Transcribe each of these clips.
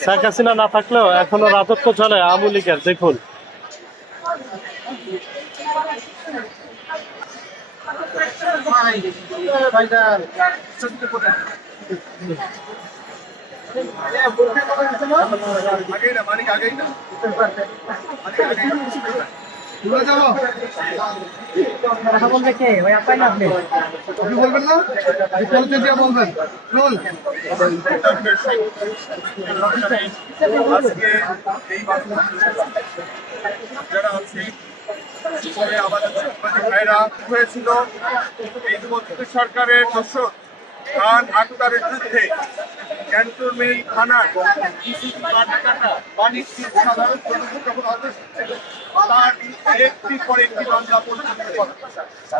শেখ হাসিনা না থাকলেও এখনও রাজত্ব চলে আওয়ামী লীগের, দেখুন। আগেই না মানিক আগেই না। মানিক তুলে যাব। কথা বলতে কে? ওই আপাই না আপনি? আপনি বলবেন না? বলবেন। চল। আজকে এই যারা আছে পরে আমাদের সাংবাদিক ভাইরা হয়েছিল এই সরকারের খান আক্তারের বিরুদ্ধে ক্যান্টনমেন্ট থানার বাণিজ্যিক সাধারণ তার একটি পর একটি মামলা পরিচালিত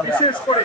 বিশেষ করে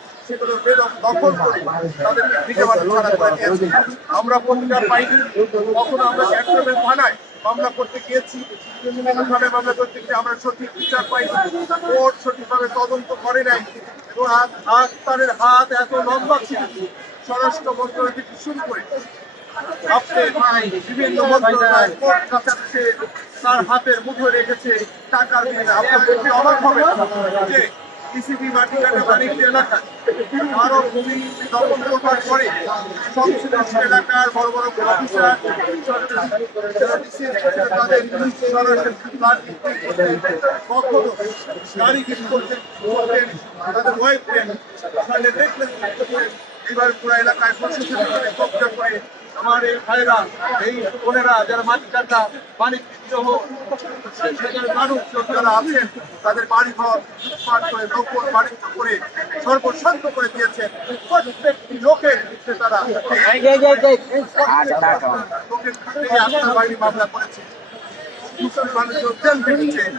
সেগুলো দখল করে করে দিয়েছে। আমরা প্রতিকার পাইনি। কখনো আমরা ক্যান্টনমেন্ট থানায় মামলা করতে গিয়েছি। বিভিন্নভাবে মামলা করতে গিয়ে আমরা সঠিক বিচার পাইনি। কোর্ট সঠিকভাবে তদন্ত করে নাই। এবং আ- আক্তারের হাত এত লম্বা ছিল স্বরাষ্ট্র মন্ত্রণালয় থেকে শুরু করে বিভিন্ন মন্ত্রণালয় কোর্ট কাছাকাছি তার হাতের মুঠোয় রেখেছে টাকার বিনিময়ে। আপনার অবাক হবে যে ইসিবি মাটিকাটা বাণিজ্য এলাকায় আরও ভূমি দখল করবার পরে সংশ্লিষ্ট এলাকার বড় বড় অফিসার এবার পুরো এলাকায় প্রশাসন করে কবজা করে আমার এই ভাইরা এই বোনেরা যারা মাটি কাটা মানুষ যারা আছেন তাদের লুটপাট করে বাণিজ্য করে সর্বশান্ত করে দিয়েছেন প্রত্যেকটি লোকের বিরুদ্ধে তারা লোকের বিরুদ্ধে আত্মার বাড়ি মামলা করেছে। মানুষজন জেল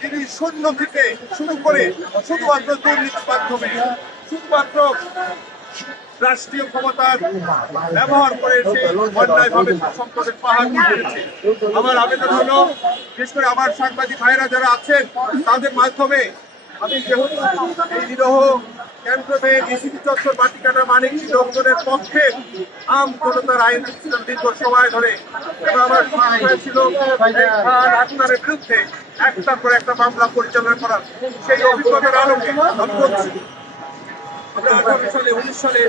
তিনি শূন্য থেকে শুরু করে শুধুমাত্র দুর্নীতির মাধ্যমে, শুধুমাত্র রাষ্ট্রীয় ক্ষমতার ব্যবহার করে অন্যায়ভাবে সম্পদের পাহাড় করেছে আমার আবেদন হলো, বিশেষ করে আমার সাংবাদিক ভাইরা যারা আছেন, তাদের মাধ্যমে আমি যেহেতু এই নিরহ ক্যান্টনমেন্ট ইসিপি চত্বর বাটিকাটা মানিক লোকজনের পক্ষে আম জনতার আইন ছিলেন দীর্ঘ সময় ধরে এবং আমার ছিল এই বিরুদ্ধে একটার পর একটা মামলা পরিচালনা করার সেই অভিজ্ঞতার আলোকে আমরা আগামী সালে উনিশ সালে